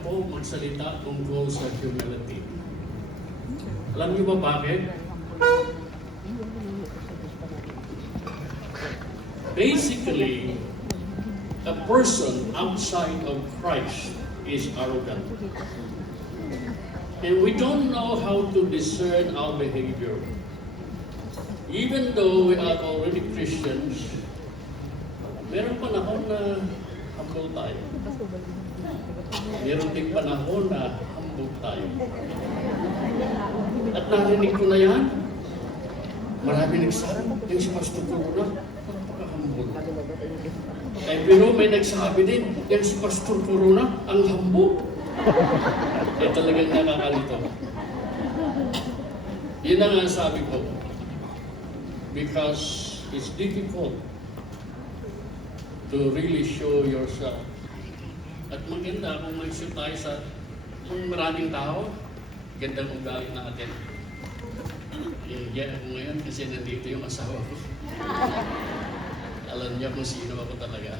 po magsalita tungkol sa humility. Alam niyo ba bakit? Basically, a person outside of Christ is arrogant. And we don't know how to discern our behavior. Even though we are already Christians, meron panahon na humble tayo. Meron ding panahon na humble tayo. At narinig ko na yan, marami nagsabi, yung si Pastor Corona, napaka-humble. Pero may nagsabi din, yung si Pastor Corona, ang humble. Talagang nakakalito. Yun na nga sabi ko. Because it's difficult to really show yourself. At maganda kung mag-show tayo sa maraming tao, gandang ugali natin. Iyan ako ngayon kasi nandito yung asawa ko. Alam niya kung sino ako talaga.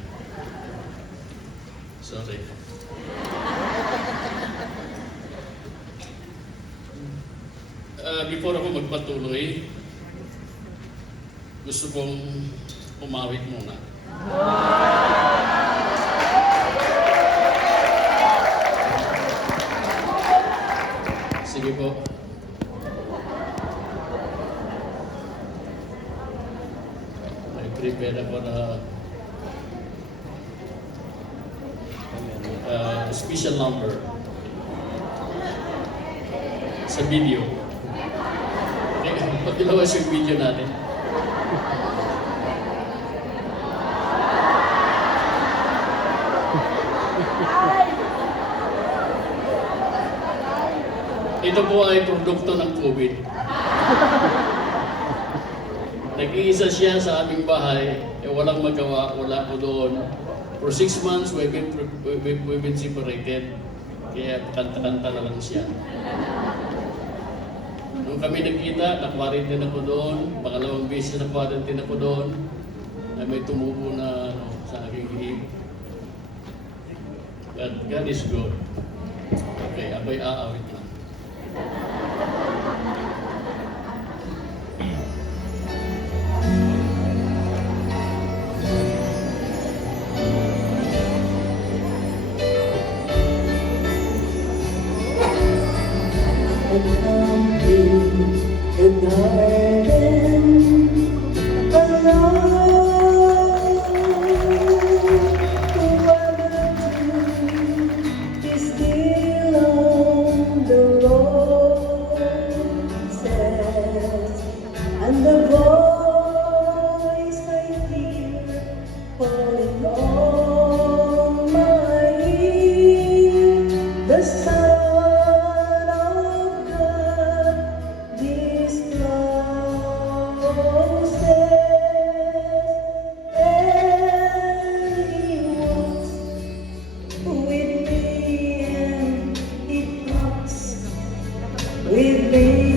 Sorry. Before ako magpatuloy, gusto kong umawit muna. Sige po. May prepare ako na special number sa video. Patilawas yung video natin. Ito po ay produkto ng COVID. Nag-iisa siya sa aming bahay, walang magawa, wala ko doon. For 6 months, we've been separated. Kaya kanta-kanta na lang siya. Nung kami nagkita, na-quarantine ako doon. Pangalawang beses na-quarantine ako doon. Ay may tumubo na sa aking hihig. God is good. Okay, abay aawit na. And the voice I hear falling on my ear, the Son of God discloses, and He walks with me and He talks with me.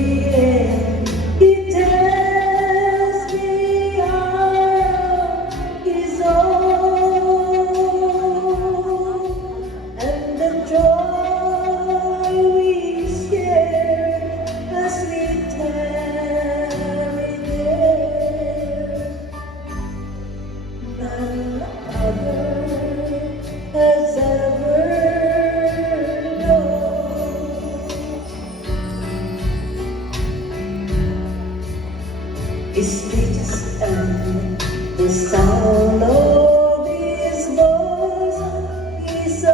His speech and the sound of His voice is so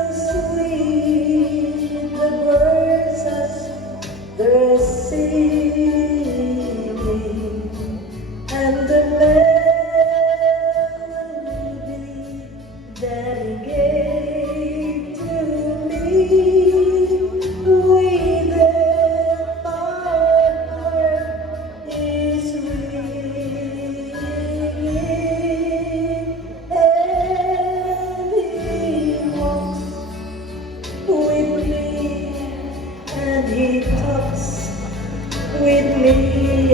sweet. The birds hush their singing, and the melody that He gave to me with their heart is ringing, and He walks with me and He talks with me,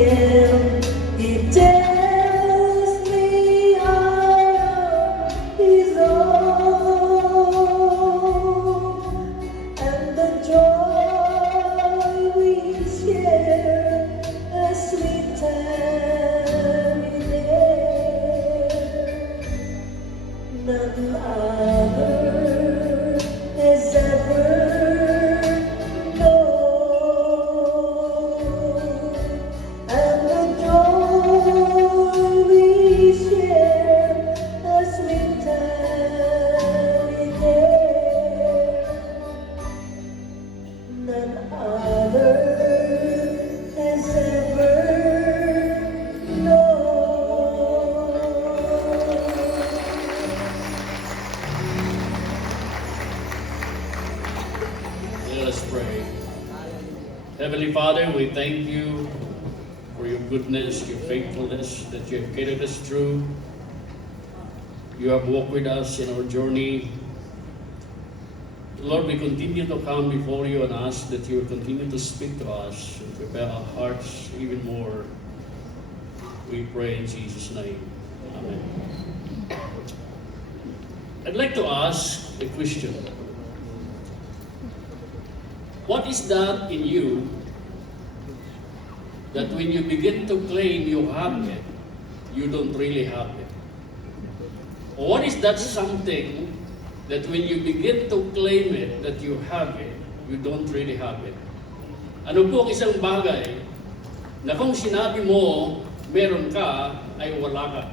and He tells me I am His own, and Let us pray. Heavenly Father, we thank you for your goodness, your faithfulness that you have carried us through. You have walked with us in our journey. Lord, we continue to come before you and ask that you will continue to speak to us and prepare our hearts even more. We pray in Jesus' name. Amen. I'd like to ask a question. What is that in you that when you begin to claim you have it, you don't really have it? Or what is that something that when you begin to claim it, that you have it, you don't really have it? Ano po ang isang bagay na kung sinabi mo meron ka, ay wala ka?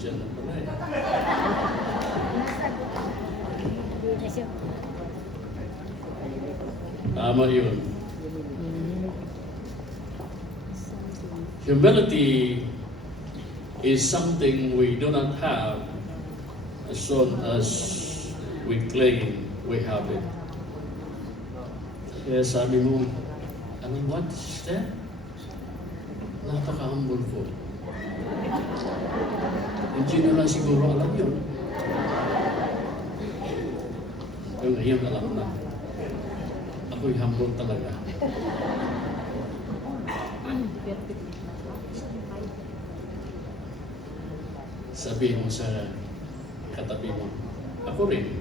Diyan na pala eh. Tama yun. Humility is something we do not have as soon as we claim we have it. Kaya sabi mo, what is that? Napaka-humble ko. Hindi nyo lang siguro alam yun. Pero ngayon alam na. Ako'y humble talaga. Sabihin mo sa katabi mo, ako rin.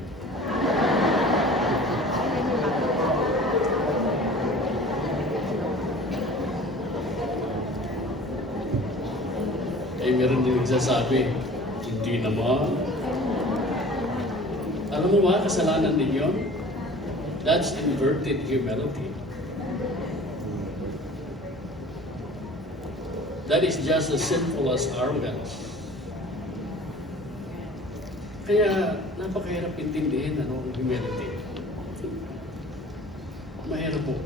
Eh, meron din nagsasabi, hindi naman. Alam mo ba, kasalanan din yun? That's inverted humility. That is just as sinful as arrogance. Kaya napakahirap intindihin ano ang humility. Mahirap po.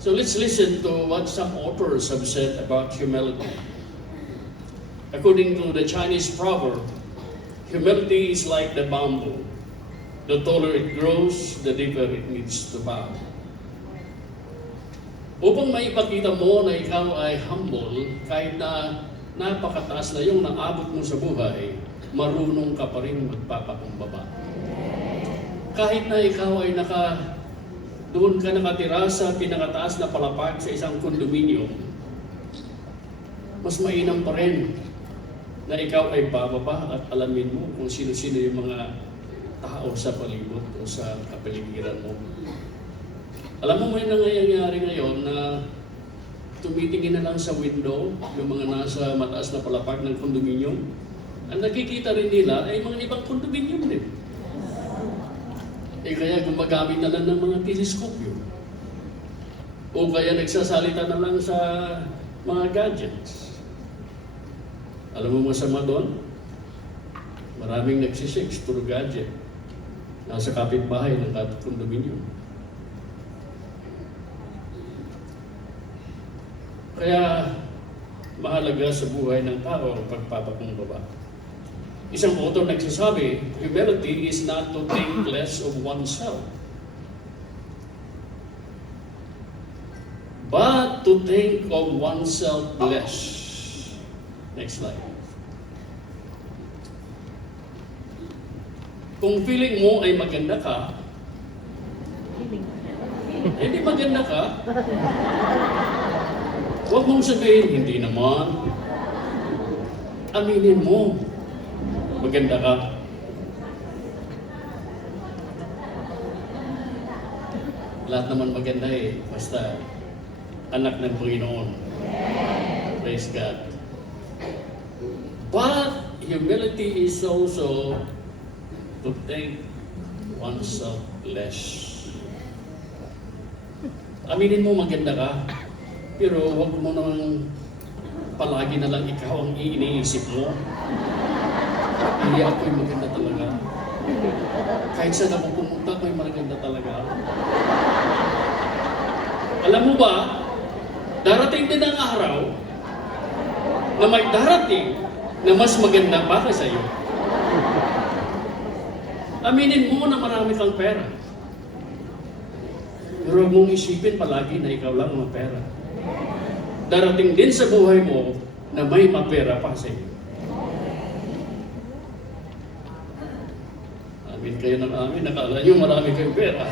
So let's listen to what some authors have said about humility. According to the Chinese proverb, humility is like the bamboo. The taller it grows, the deeper it needs to bow. Upang maipakita mo na ikaw ay humble, kahit na napakataas na yung naabot mo sa buhay, marunong ka pa rin magpapakumbaba. Kahit na ikaw ay doon ka nakatira sa pinakataas na palapag sa isang kondominium, mas mainam pa rin na ikaw ay bababa at alamin mo kung sino-sino yung mga tao sa palibot o sa kapaligiran mo. Alam mo may nangyayari ngayon na tumitingin na lang sa window yung mga nasa mataas na palapag ng kondominium. Ang nakikita rin nila ay mga ibang kondominium din. Eh kaya gumagamit na lang ng mga teleskopyo. O kaya nagsasalita na lang sa mga gadgets. Alam mo masama doon? Maraming nagsisex through gadget. Nasa kapitbahay ng kondominium. Kaya mahalaga sa buhay ng tao ang pagpapakumbaba. Isang author nagsasabi, humility is not to think less of oneself, but to think of oneself less. Next slide. Kung feeling mo ay maganda ka, hindi maganda ka, huwag mong sabihin, hindi naman. Aminin mo, maganda ka. Lahat naman maganda eh, basta anak ng Panginoon. Praise God. But humility is also to think oneself less. Aminin mo maganda ka, pero huwag mo naman palagi na lang ikaw ang iniisip mo. Hindi ako'y maganda talaga. Kahit saan ako pumunta, ako'y maganda talaga. Alam mo ba, darating din ang araw na may darating na mas maganda para sa iyo. Aminin mo na marami kang pera. Pero huwag mong isipin palagi na ikaw lang ang pera. Darating din sa buhay mo na may mapera pa sa iyo. Amin kayo ng amin. Nakala nyo marami kayong pera.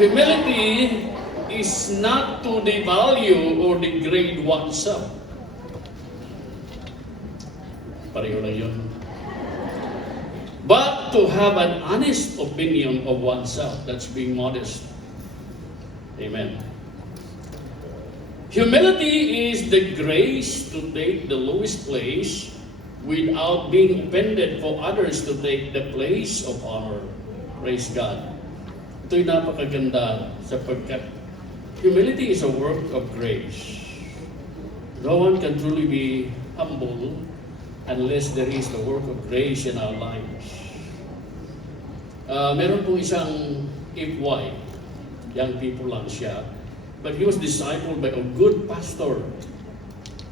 Humility is not to devalue or degrade oneself. Pareho lang yun. But to have an honest opinion of oneself. That's being modest. Amen. Humility is the grace to take the lowest place without being offended for others to take the place of honor. Praise God. Ito'y napakaganda sapagkat humility is a work of grace. No one can truly be humble unless there is the work of grace in our lives. Meron pong isang Ifway, young people lang siya, but he was discipled by a good pastor.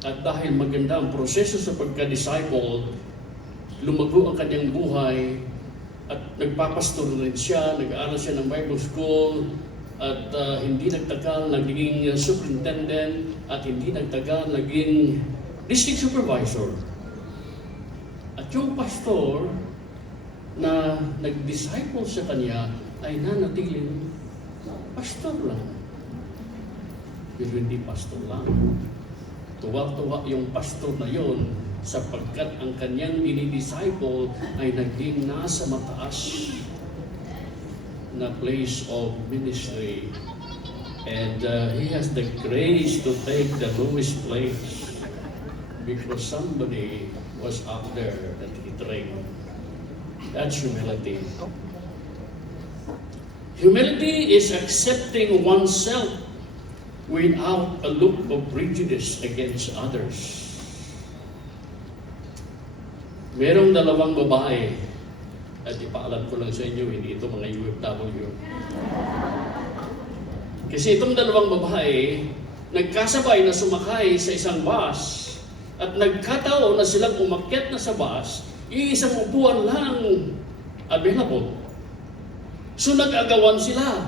At dahil maganda ang proseso sa pagka-disciple, lumago ang kanyang buhay, at nagpapastor rin siya, nag-aaral siya ng Bible School, at hindi nagtagal naging superintendent, at hindi nagtagal naging district supervisor. At yung pastor na nag-disciple sa kanya ay nanatiling pastor lang. Pero hindi pastor lang. Tuwa-tuwa yung pastor na yon sapagkat ang kanyang dinidisciple ay naging nasa mataas na place of ministry. And he has the grace to take the lowest place because somebody was up there that he trained. That's humility. Humility is accepting oneself without a look of prejudice against others. Merong dalawang babae, at ipaalam ko lang sa inyo, hindi ito mga UFW. Kasi itong dalawang babae, nagkasabay na sumakay sa isang bus, at nagkataon na silang umakyat na sa bus, iisang upuan lang available. So nag-agawan sila.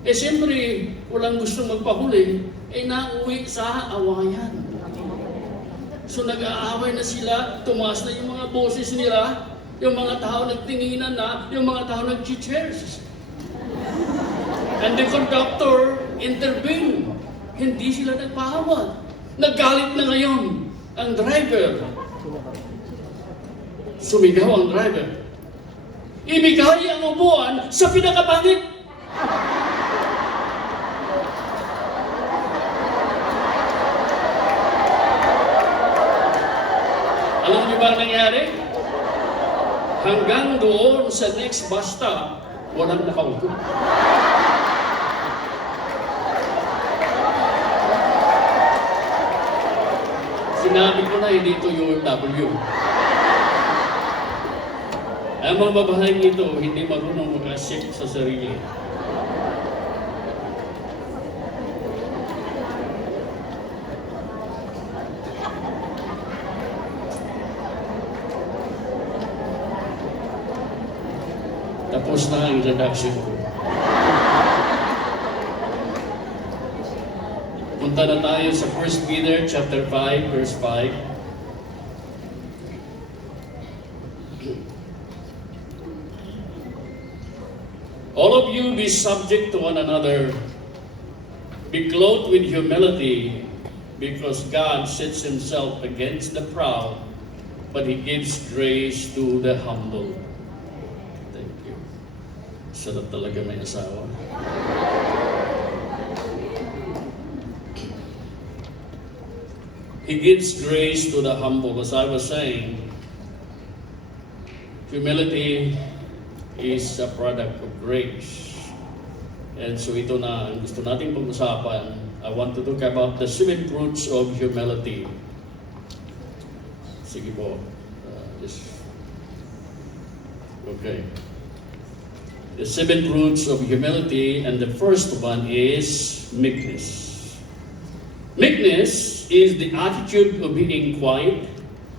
Eh siyempre, walang gusto magpahuli, nauwi sa awayan. So nag-aaway na sila, tumaas na yung mga boses nila, yung mga tao nagtinginan na, yung mga tao nag-cheers. And the conductor intervened. Hindi sila nagpahawat. Naggalit na ngayon ang driver. Sumigaw ang driver. Ibigay ang upuan sa pinakapangit. Alam niyo ba ang nangyari? Hanggang doon sa next bus stop, walang nakaupo. Sinabi ko na hindi ito UFW. Ang mga babaeng ito, hindi marunong mag-accept sa sarili. Tapos na ang introduction ko. Punta na tayo sa 1 Peter chapter 5, verse 5. All of you be subject to one another. Be clothed with humility, because God sets himself against the proud, but he gives grace to the humble. Thank you. Sarap talaga may asawa. He gives grace to the humble. As I was saying, humility is a product of grace. And so ito na ang gusto nating pag-usapan. I want to talk about the 7 fruits of humility. Sige po. Okay. The 7 roots of humility, and the first one is meekness. Meekness is the attitude of being quiet,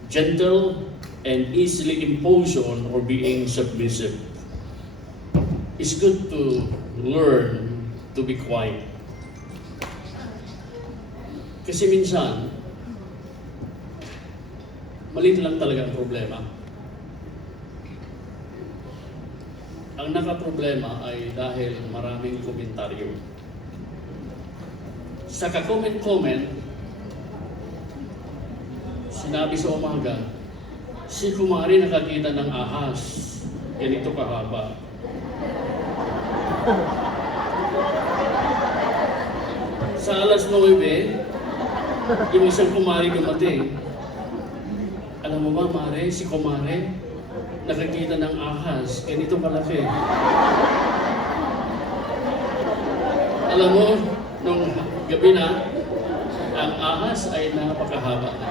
gentle, and easily imposed on or being submissive. It's good to learn to be quiet. Kasi minsan, maliit lang talaga ang problema. Ang nakaproblema ay dahil maraming komentaryo. Sa ka-comment-comment, sinabi sa umaga, si Kumari nakakita ng ahas, ganito kahaba. Sa alas 9, yung isang Kumari dumating. Alam mo ba, Mare, si Kumari, nakakita ng ahas, ganito malaki. Alam mo, nung gabi na, ang ahas ay napakahaba na.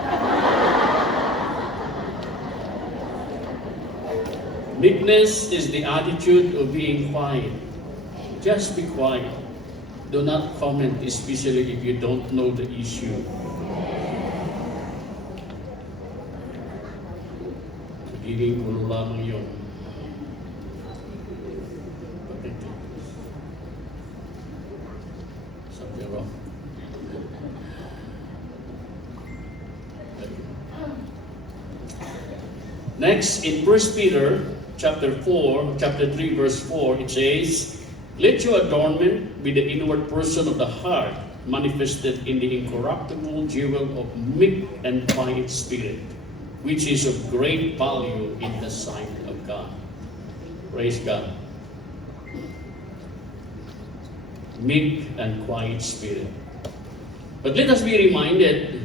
Meekness is the attitude of being quiet. Just be quiet. Do not comment, especially if you don't know the issue. Magiging ulo lamang yun. Something wrong. Next, in 1 Peter chapter 3, verse 4, it says, "Let your adornment be the inward person of the heart, manifested in the incorruptible jewel of meek and quiet spirit, which is of great value in the sight of God." Praise God. Meek and quiet spirit. But let us be reminded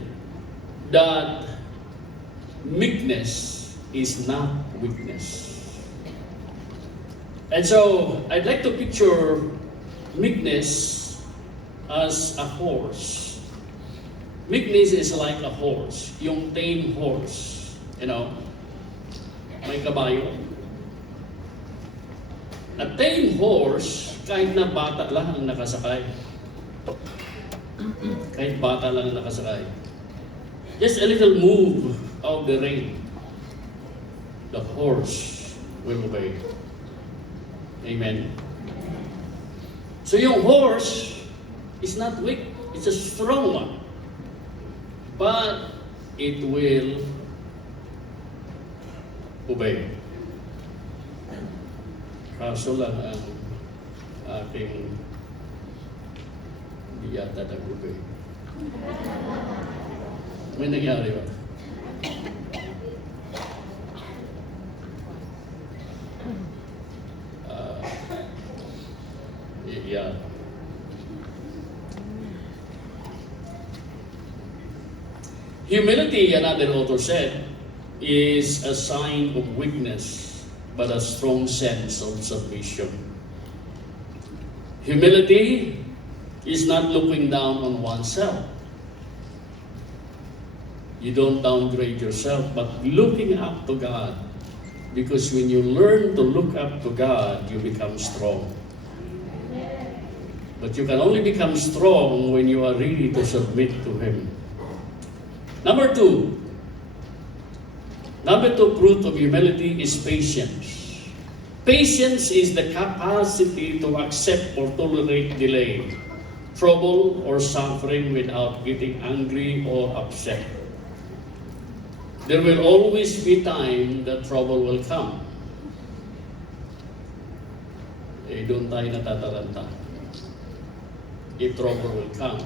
that meekness is not weakness. And so, I'd like to picture meekness as a horse. Meekness is like a horse, yung tame horse. You know, may kabayo. A tame horse, kahit na bata lang ang nakasakay. Kahit bata lang ang nakasakay. Just a little move of the rein, the horse will obey. Amen. So yung horse is not weak, it's a strong one. But it will obey. Kaso lang ang aking hindi yata nag-obey. May nangyari ba? Yeah. Humility, another author said, is a sign of weakness, but a strong sense of submission. Humility is not looking down on oneself. You don't downgrade yourself, but looking up to God. Because when you learn to look up to God, you become strong. But you can only become strong when you are ready to submit to Him. Number two fruit of humility is patience. Patience is the capacity to accept or tolerate delay, trouble, or suffering without getting angry or upset. There will always be time that trouble will come. Doon tayo natataranta. If trouble will come.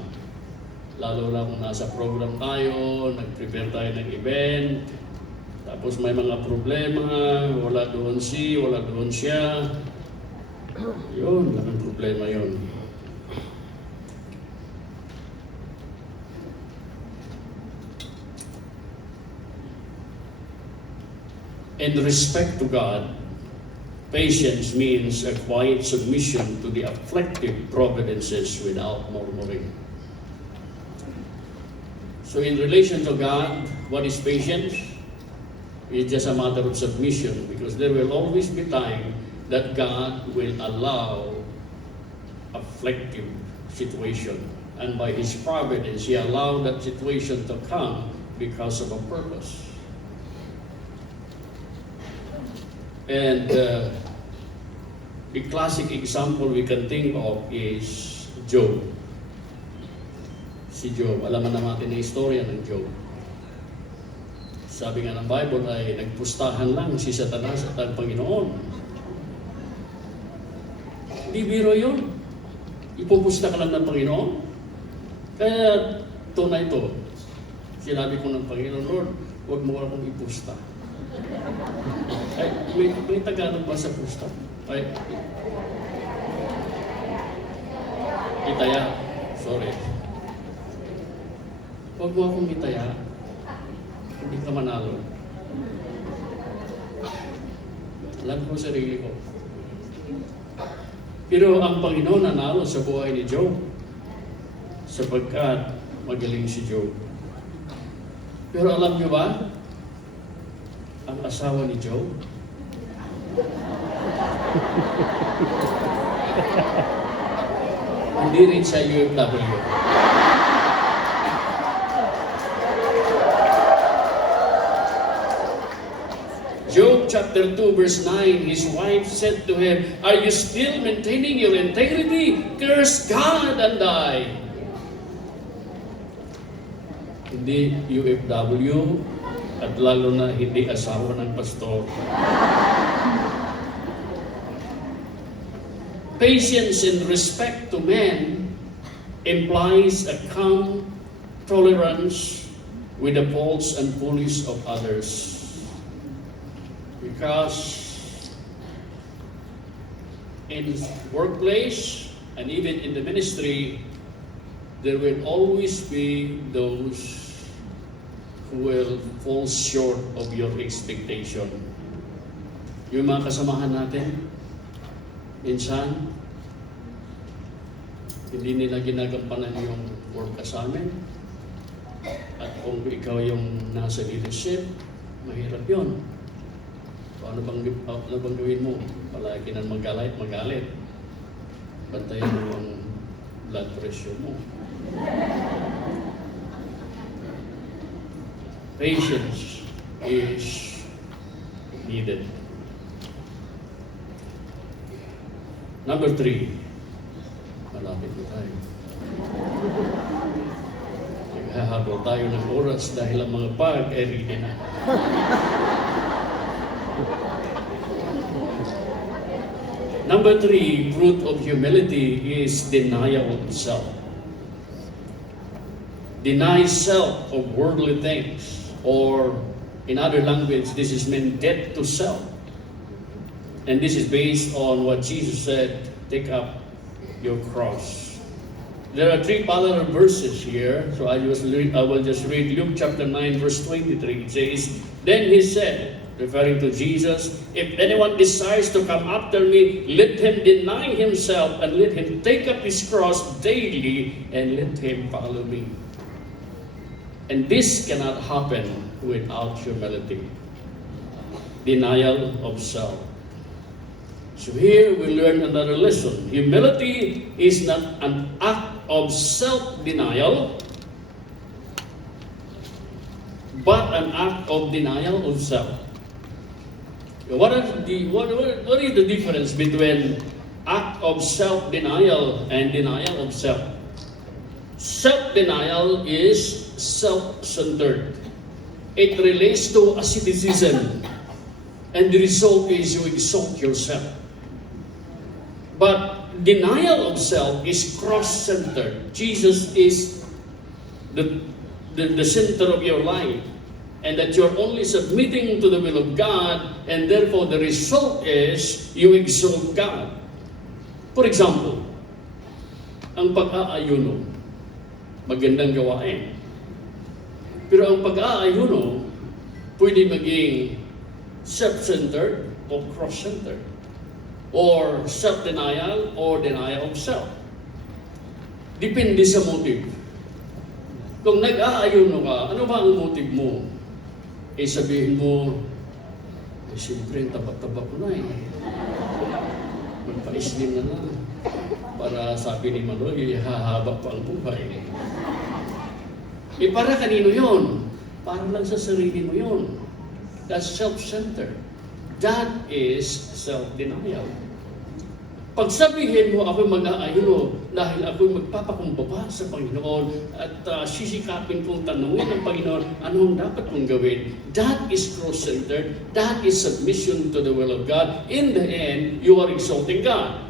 Lalo na kung nasa program tayo, nag-prepare tayo ng event, tapos may mga problema, wala doon wala doon siya. Yun, laking problema yun. In respect to God, patience means a quiet submission to the afflictive providences without murmuring. So in relation to God, what is patience? It's just a matter of submission, because there will always be time that God will allow afflictive situation. And by His providence, He allowed that situation to come because of a purpose. And the classic example we can think of is Job. Si Job, alam natin ang istorya ng Job. Sabi nga ng Bible ay nagpustahan lang si Satanas at ang Panginoon. Hindi biro yun. Ipupusta ka lang ng Panginoon. Kaya tunay ito. Sinabi ko ng Panginoon, Lord, huwag mo akong ipusta. Ay, may Tagalog ba sa pusta? Ay, itaya. Sorry. Huwag mo akong itaya. Hindi ka manalo. Alam ko sarili ko. Pero ang Panginoon nanalo sa buhay ni Job sapagkat magaling si Job. Pero alam niyo ba, ang asawa ni Job, hindi rin siya UFW. Job chapter 2 verse 9, his wife said to him, "Are you still maintaining your integrity? Curse God and die." Hindi UFW at lalo na hindi asawa ng pastor. Patience and respect to men implies a calm tolerance with the faults and follies of others. Because in workplace and even in the ministry, there will always be those who will fall short of your expectation. Yung mga kasamahan natin, minsan, hindi nila ginagampanan yung work assignment. At kung ikaw yung nasa leadership, mahirap yun. So, ano bang gawin mo? Palagi nang magalit. Bantayan mo ang blood pressure mo. Patience is needed. Number 3. Malapit na tayo. Naghahabol tayo ng oras dahil ang mga pag ay ready na. Number 3, fruit of humility is denial of self. Deny self of worldly things, or in other language, this is meant death to self. And this is based on what Jesus said, take up your cross. There are 3 parallel verses here, so I will just read Luke chapter 9, verse 23. It says, "Then he said," referring to Jesus, "If anyone desires to come after me, let him deny himself and let him take up his cross daily and let him follow me." And this cannot happen without humility. Denial of self. So here we learn another lesson. Humility is not an act of self-denial, but an act of denial of self. What is the difference between act of self-denial and denial of self? Self-denial is self-centered. It relates to asceticism, and the result is you exalt yourself. But denial of self is cross-centered. Jesus is the center of your life. And that you're only submitting to the will of God, and therefore the result is you exalt God. For example, ang pag-aayuno, magandang gawain. Pero ang pag-aayuno, pwede maging self-centered o cross-centered, or self-denial or denial of self. Depende sa motive. Kung nag-aayuno ka, ano ba ang motive mo? Sabihin mo, Eh, siyempre, taba-taba ko na eh. Magpa-islim na lang. Para sabi ni Maloy, hahaba pa ang buhay. Eh, para kanino yon? Para lang sa sarili mo yon. That's self-centered. That is self-denial. Pag sabihin mo, ako mag-aayuno dahil ako'y magpapakumbaba sa Panginoon at sisikapin kong tanungin ng Panginoon, anong dapat kong gawin? That is cross-centered. That is submission to the will of God. In the end, you are exalting God.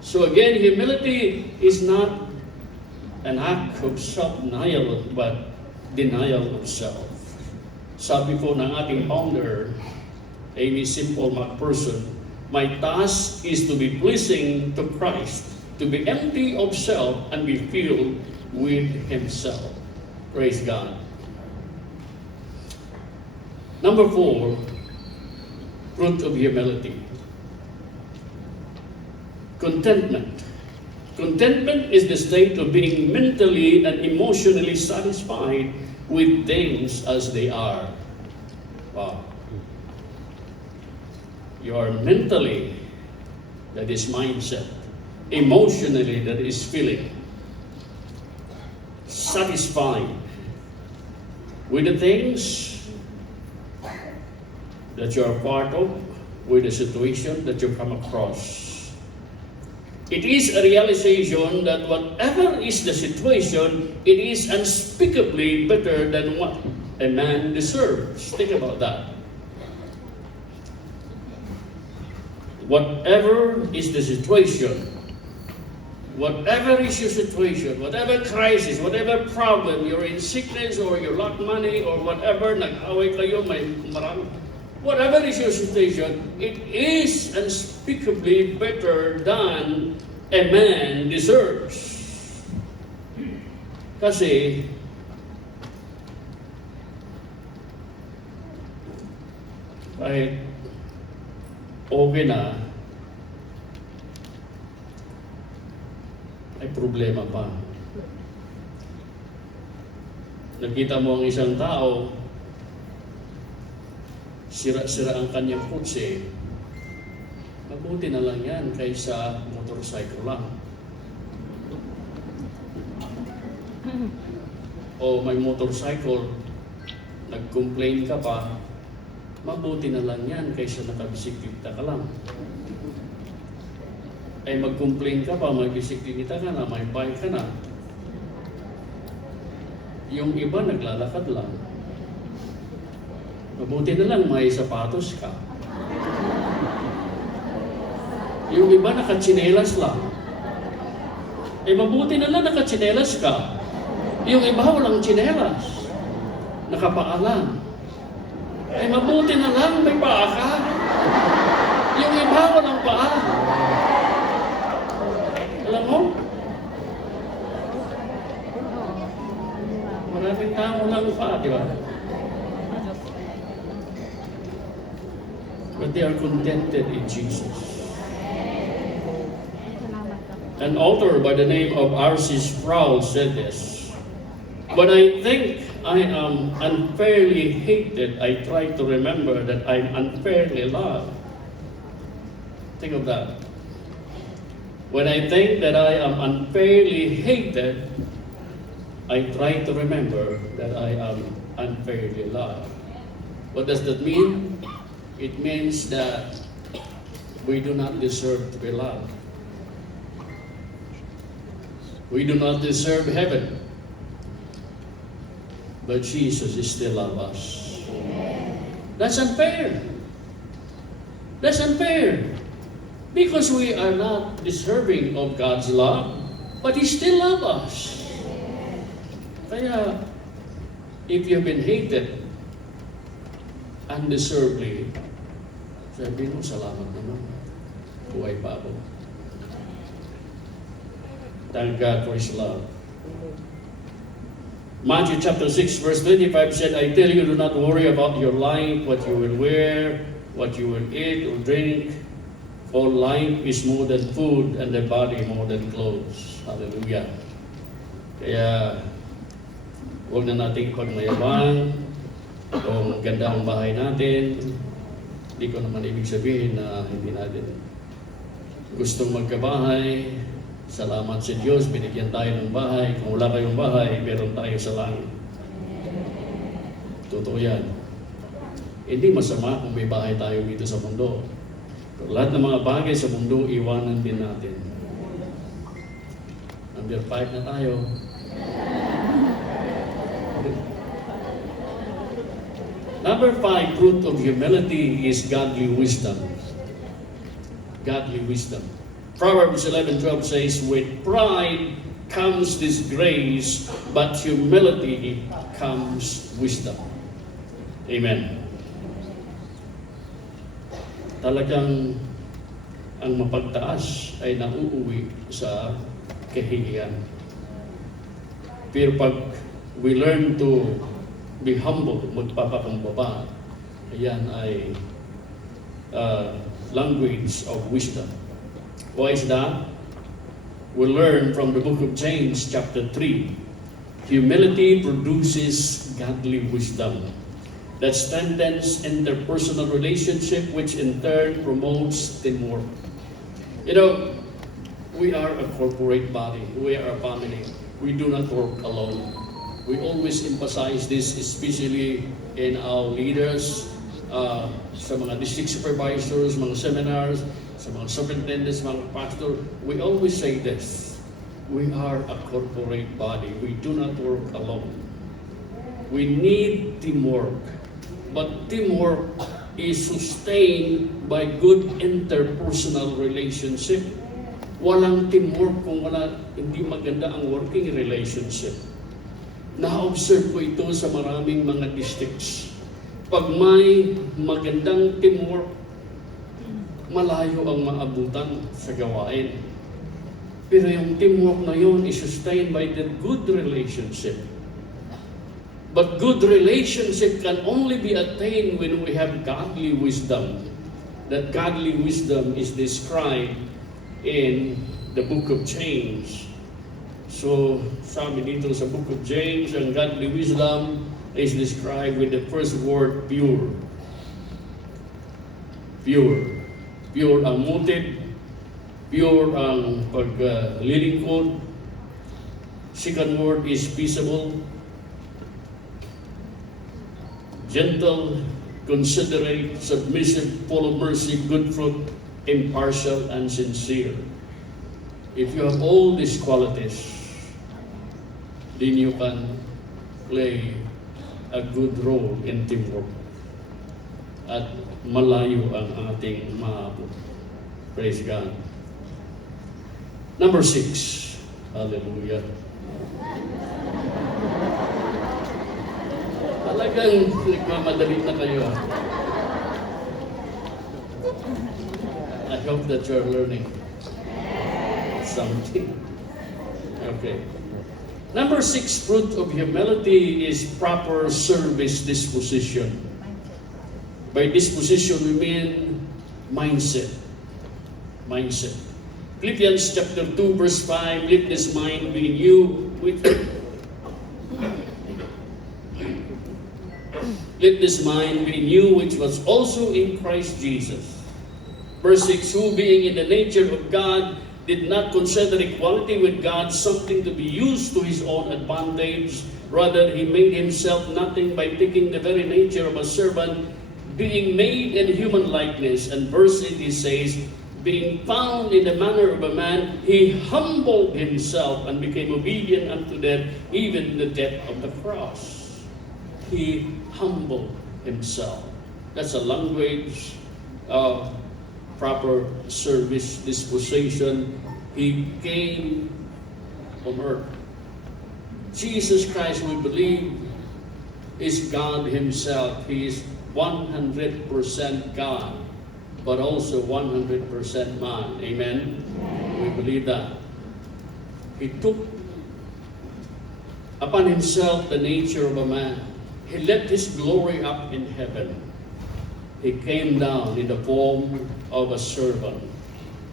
So again, humility is not an act of self-denial, but denial of self. Sabi po ng ating founder, Amy Simple McPherson, my task is to be pleasing to Christ, to be empty of self and be filled with Himself. Praise God. Number 4, fruit of humility. Contentment. Contentment is the state of being mentally and emotionally satisfied with things as they are. Wow. You are mentally, that is mindset. Emotionally, that is feeling. Satisfied with the things that you are part of, with the situation that you come across. It is a realization that whatever is the situation, it is unspeakably better than what a man deserves. Think about that. Whatever is the situation, whatever is your situation, whatever crisis, whatever problem, you're in sickness or you lack money or whatever, nag-away kayo, may marami. Whatever is your situation, it is unspeakably better than a man deserves. Kasi, kahit okay na, ay problema pa. Nakita mo ang isang tao, sira-sira ang kanyang kotse, mabuti na lang yan kaysa motorcycle lang. O may motorcycle, nag-complain ka pa, mabuti na lang yan kaysa nakabisikleta ka lang. Ay mag-complain ka pa, may bisikleta ka na, may bike ka na. Yung iba naglalakad lang. Mabuti na lang may sapatos ka. Yung iba nakatsinelas lang. Eh mabuti na lang nakatsinelas ka. Yung iba walang tsinelas. Nakapaa lang. Eh mabuti na lang may paa ka. Yung iba walang paa. Alam mo? Maraming tao walang paa, di ba? But they are contented in Jesus. An author by the name of R.C. Sproul said this, "When I think I am unfairly hated, I try to remember that I'm unfairly loved." Think of that. When I think that I am unfairly hated, I try to remember that I am unfairly loved. What does that mean? It means that we do not deserve to be loved. We do not deserve heaven. But Jesus is still love us. That's unfair. That's unfair. Because we are not deserving of God's love, but He still loves us. Kaya, if you've been hated undeservedly, sabi mo, salamat naman. Buhay pa ako. Thank God for His love. Matthew chapter 6 verse 25 said, "I tell you, do not worry about your life, what you will wear, what you will eat or drink. For life is more than food and the body more than clothes." Hallelujah. Kaya, huwag na nating pagmayabang Kung ganda ang bahay natin, hindi ko naman ibig sabihin na hindi natin gustong magkabahay. Salamat sa Diyos, binigyan tayo ng bahay. Kung wala kayong bahay, meron tayo sa langit. Totoo yan. Hindi masama kung may bahay tayo dito sa mundo. Pero lahat ng mga bagay sa mundo, iwanan din natin. Number 5 na tayo. Number 5, fruit of humility is godly wisdom. Godly wisdom. Proverbs 11:12 says, with pride comes disgrace, but humility comes wisdom. Amen. Talagang ang mapagtaas ay nauuwi sa kahihiyan. Pero pag we learn to be humble, magpapakumbaba, ayan ay language of wisdom. Why is that? We learn from the book of James chapter 3. Humility produces godly wisdom that strengthens interpersonal relationship, which in turn promotes teamwork. You know, we are a corporate body. We are a family. We do not work alone. We always emphasize this, especially in our leaders, sa mga district supervisors, mga seminars, sa mga superintendents, mga pastor. We always say this, we are a corporate body. We do not work alone. We need teamwork. But teamwork is sustained by good interpersonal relationship. Walang teamwork kung hindi maganda ang working relationship. Na-observe ko ito sa maraming mga districts. Pag may magandang teamwork, malayo ang maabutan sa gawain. Pero yung teamwork na yun is sustained by the good relationship. But good relationship can only be attained when we have godly wisdom. That godly wisdom is described in the book of James. So, sabi dito sa book of James, ang godly wisdom is described with the first word, pure. Pure. Pure ang motive, pure ang paglilingkod. Second word is peaceable, gentle, considerate, submissive, full of mercy, good fruit, impartial, and sincere. If you have all these qualities, then you can play a good role in teamwork. At malayo ang ating maabot. Praise God. Number 6. Hallelujah. Talagang nagmamadali na kayo. I hope that you're learning something. Okay. Number 6, fruit of humility is proper service disposition. By disposition, we mean mindset. Mindset. Philippians chapter 2, verse 5, let this mind be in you, let this mind be in you, which was also in Christ Jesus. Verse 6, who being in the nature of God, did not consider equality with God something to be used to his own advantage. Rather, he made himself nothing by taking the very nature of a servant, being made in human likeness. And verse 8 says, being found in the manner of a man, he humbled himself and became obedient unto death, even the death of the cross. He humbled himself. That's a language of proper service disposition. He came from earth. Jesus Christ, we believe, is God himself. He is 100% God, but also 100% man. Amen? We believe that. He took upon himself the nature of a man. He left his glory up in heaven. He came down in the form of a servant,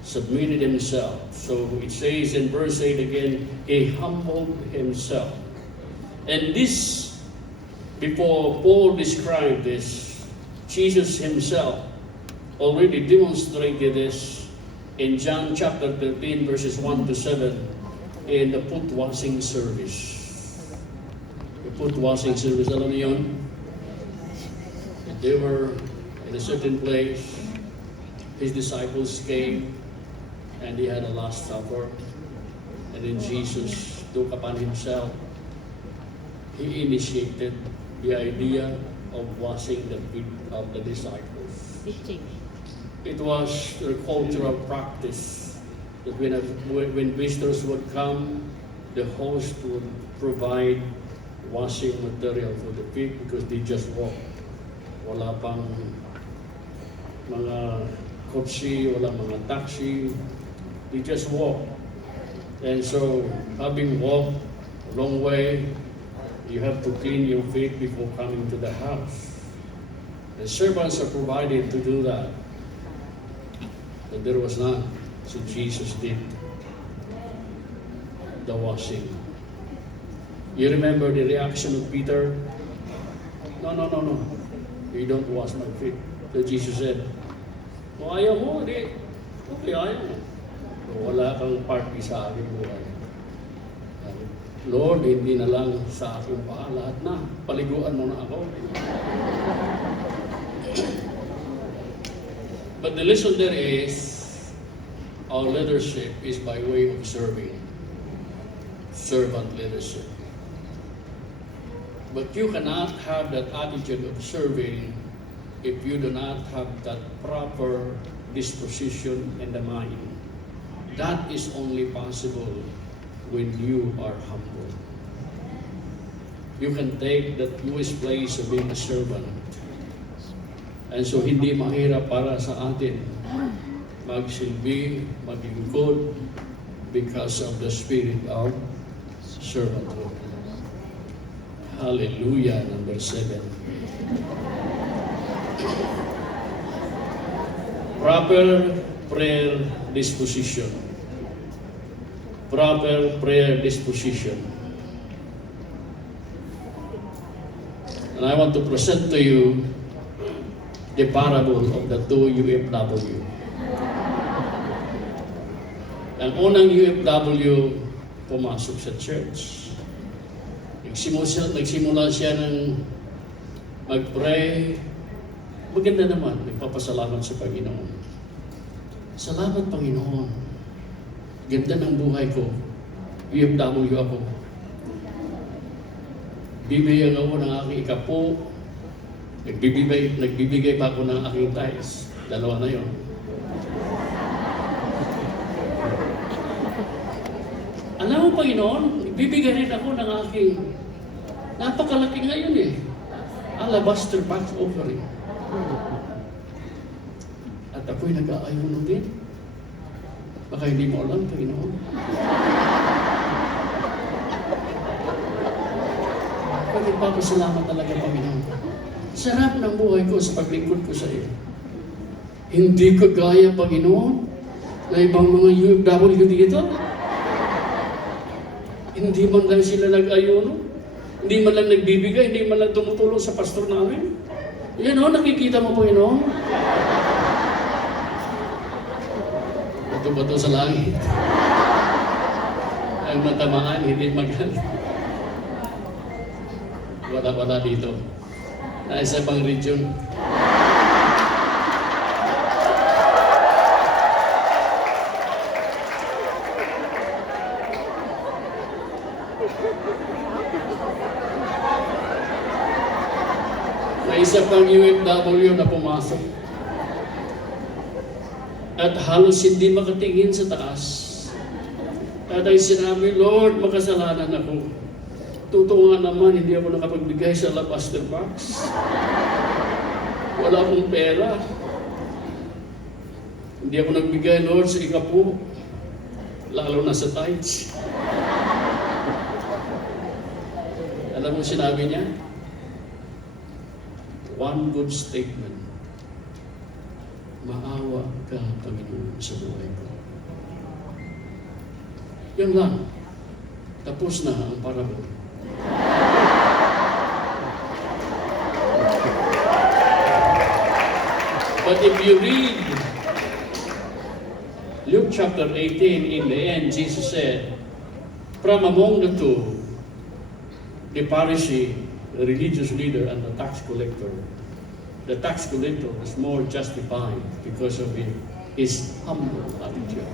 submitted himself. So it says in verse 8 again, he humbled himself. And this before Paul described this, Jesus himself already demonstrated this in John chapter 13 verses 1 to 7 in the foot washing service. The foot washing service, alam niyo yun? They were in a certain place. His disciples came and they had a Last Supper. And then Jesus took upon himself. He initiated the idea of washing the feet of the disciples. It was their cultural practice that when visitors would come, the host would provide washing material for the feet because they just walk. Wala pang mga kotse, wala mga taxi. They just walk. And so, having walked a long way, you have to clean your feet before coming to the house. The servants are provided to do that. But there was none. So Jesus did the washing. You remember the reaction of Peter? No. You don't wash my feet. So Jesus said, "Kung ayaw mo, di. Okay, ayaw mo. Wala kang party sa aking buhay. Lord, hindi na lang sa aking paa, lahat na. Paliguan mo na ako." But the lesson there is, our leadership is by way of serving. Servant leadership. But you cannot have that attitude of serving if you do not have that proper disposition in the mind. That is only possible when you are humble. You can take that lowest place of being a servant. And so hindi mahirap para sa atin magsilbi, maglingkod because of the spirit of servanthood. Hallelujah, number 7. Proper prayer disposition. Proper prayer disposition. And I want to present to you the parable of the two UFW. Ang unang UFW pumasok sa church. Nagsimula siya ng mag-pray. Maganda naman, nagpapasalamat sa Panginoon. Salamat, Panginoon. Ganda ng buhay ko. UFW ako. Bibigyan ako ng aking ikapo. Nagbibigay pa ako ng aking tithes. 2 na yun. Alam mo, Panginoon, nagbibigay rin ako ng aking napakalaki ngayon eh. Alabaster box offering. At ako'y nag-aayuno din. Baka hindi mo alam, Panginoon. Pagpapasalamat talaga, Panginoon. Sarap ng buhay ko sa paglingkod ko sa iyo. Hindi ko gaya, Panginoon, na ibang mga UFW dito. Hindi man lang sila nag-ayuno. Hindi man lang nagbibigay. Hindi man lang tumutulong sa pastor namin. Yan o, nakikita mo, Panginoon. Ito ba ito sa langit? Ang matamaan, hindi magaling. Wala dito. Nasa ibang region. May isa pang UFW na pumasok. At halos hindi makatingin sa taas. At ay sinabi, "Lord, makasalanan ako. Totoo nga naman, hindi ako nakapagbigay sa alabaster box. Wala akong pera. Hindi ako nagbigay, Lord, sa ikapo. Lalo na sa tithes." Alam mo sinabi niya? One good statement. Maawa ka, Panginoon, sa buhay ko. Yan lang. Tapos na ang parable. But if you read Luke chapter 18, in the end, Jesus said, from among the two, the Pharisee, the religious leader, and the tax collector was more justified because of his humble attitude.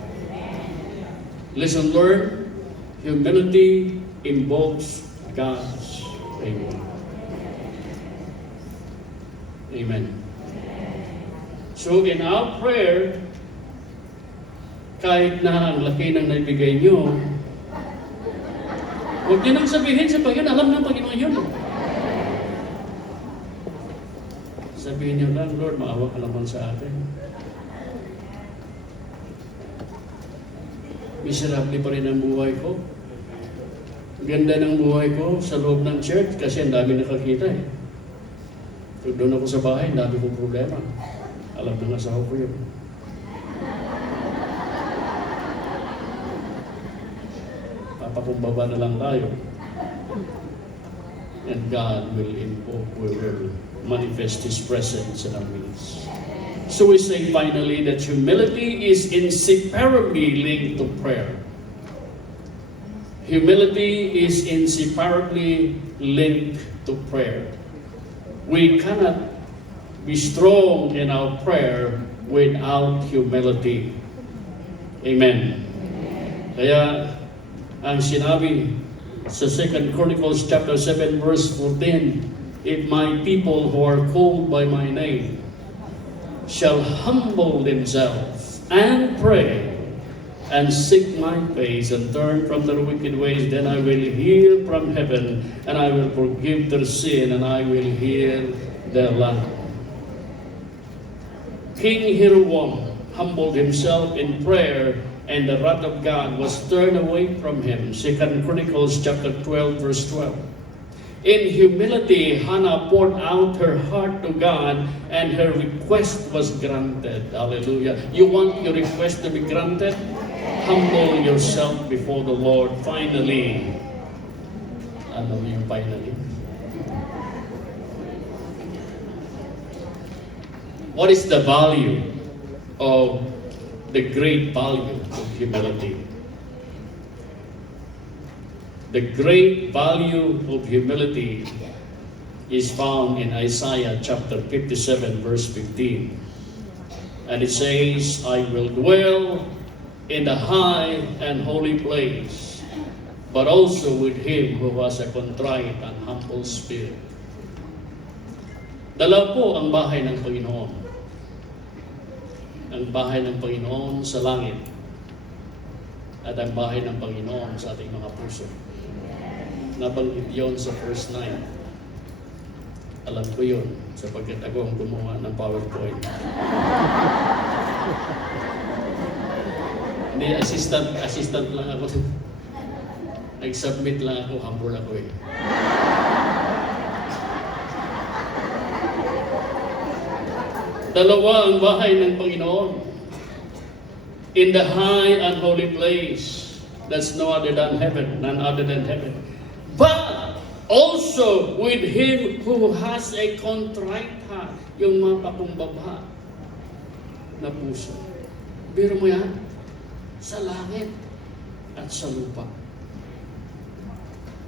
Lesson learned, humility involves God's favor. Amen. So in our prayer, kahit na ang laki ng naibigay nyo, huwag nyo nang sabihin sa Panginoon, alam ng Panginoon yun. Sabihin nyo lang, Lord, maawa ka naman sa atin. Miserable pa rin ang buhay ko. Ganda ng buhay ko sa loob ng church kasi ang dami nakakita eh. Pag doon ako sa bahay, ang dami kong problema. Alam ng asawa ko yun. Papakumbaba na lang tayo. And God will manifest His presence in our midst. So we say finally that humility is inseparably linked to prayer. Humility is inseparably linked to prayer. We cannot be strong in our prayer without humility. Amen. Kaya ang sinabi sa 2 Chronicles chapter 7 verse 14, if my people who are called by my name shall humble themselves and pray and seek my face and turn from their wicked ways, then I will hear from heaven and I will forgive their sin and I will heal their land. King Jeroboam humbled himself in prayer and the wrath of God was turned away from him. 2 Chronicles chapter 12 verse 12. In humility, Hannah poured out her heart to God and her request was granted. Hallelujah. You want your request to be granted? Humble yourself before the Lord. Finally. Ano yung finally? What is the value of the great value of humility? The great value of humility is found in Isaiah chapter 57 verse 15. And it says, I will dwell in the high and holy place, but also with him who has a contrite and humble spirit. Dalawa po ang bahay ng Panginoon. Ang bahay ng Panginoon sa langit at ang bahay ng Panginoon sa ating mga puso. Nabanggit yun sa verse 9. Alam ko yun sapagkat ako ang gumawa ng PowerPoint. Hindi, assistant lang ako. Nag-submit lang ako, humble ako eh. Dalawa ang bahay ng Panginoon. In the high and holy place, that's no other than heaven, none other than heaven. But also with him who has a contrite heart, yung mapakumbaba na puso. Biro mo yan? Sa langit at sa lupa.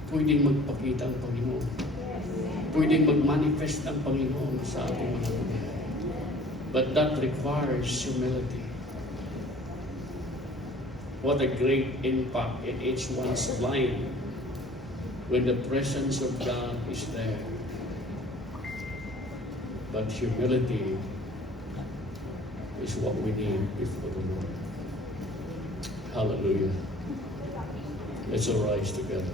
Pwedeng magpakita ang Panginoon. Pwedeng mag-manifest ang Panginoon sa ating mga buhay. But that requires humility. What a great impact in each one's life when the presence of God is there. But humility is what we need before the Lord. Hallelujah. Let's arise together.